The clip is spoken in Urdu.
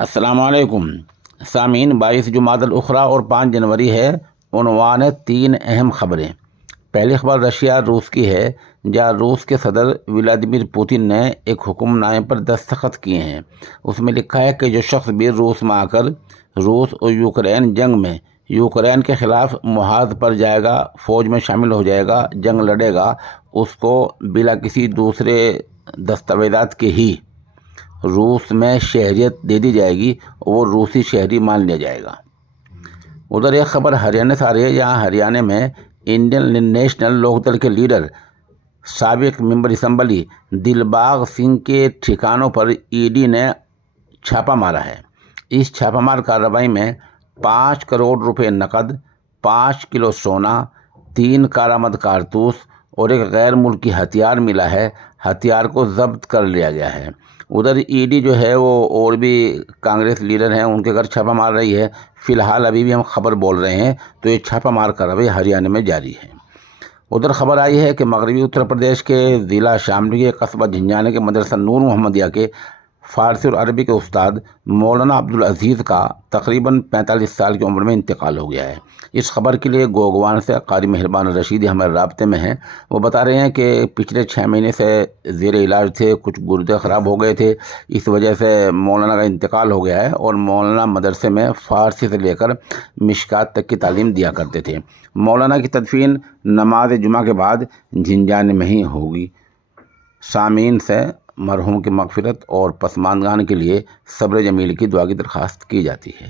السلام علیکم سامعین، 22 جمادی الاخری اور 5 جنوری ہے۔ عنوان ہے 3 اہم خبریں۔ پہلی خبر رشیا روس کی ہے، جہاں روس کے صدر ولادیمیر پوتن نے ایک حکم نامے پر دستخط کیے ہیں۔ اس میں لکھا ہے کہ جو شخص بھی روس میں آ کر روس اور یوکرین جنگ میں یوکرین کے خلاف محاذ پر جائے گا، فوج میں شامل ہو جائے گا، جنگ لڑے گا، اس کو بلا کسی دوسرے دستاویزات کے ہی روس میں شہریت دے دی جائے گی، وہ روسی شہری مان لیا جائے گا۔ ادھر ایک خبر ہریانہ سے آ رہی ہے، جہاں ہریانہ میں انڈین نیشنل لوک دل کے لیڈر سابق ممبر اسمبلی دلباغ سنگھ کے ٹھکانوں پر ای ڈی نے چھاپا مارا ہے۔ اس چھاپہ مار کارروائی میں 5 کروڑ روپے نقد، 5 کلو سونا، 3 کارآمد کارتوس اور ایک غیر ملکی ہتھیار ملا ہے۔ ہتھیار کو ضبط کر لیا گیا ہے۔ ادھر ای ڈی جو ہے وہ اور بھی کانگریس لیڈر ہیں، ان کے گھر چھاپہ مار رہی ہے۔ فی الحال ابھی بھی ہم خبر بول رہے ہیں تو یہ چھاپہ مار کارروائی ہریانہ میں جاری ہے۔ ادھر خبر آئی ہے کہ مغربی اتر پردیش کے ضلع شاملی کے قصبہ جھنجھانے کے مدرسہ نور محمدیہ کے فارسی اور عربی کے استاد مولانا عبدالعزیز کا تقریباً 45 سال کی عمر میں انتقال ہو گیا ہے۔ اس خبر کے لیے گوگوان سے قاری مہربان رشید ہمارے رابطے میں ہیں۔ وہ بتا رہے ہیں کہ پچھلے 6 مہینے سے زیر علاج تھے، کچھ گردے خراب ہو گئے تھے، اس وجہ سے مولانا کا انتقال ہو گیا ہے، اور مولانا مدرسے میں فارسی سے لے کر مشکات تک کی تعلیم دیا کرتے تھے۔ مولانا کی تدفین نماز جمعہ کے بعد جھنجھانے میں ہی ہوگی۔ سامعین سے مرحوم کی مغفرت اور پسماندگان کے لیے صبر جمیل کی دعا کی درخواست کی جاتی ہے۔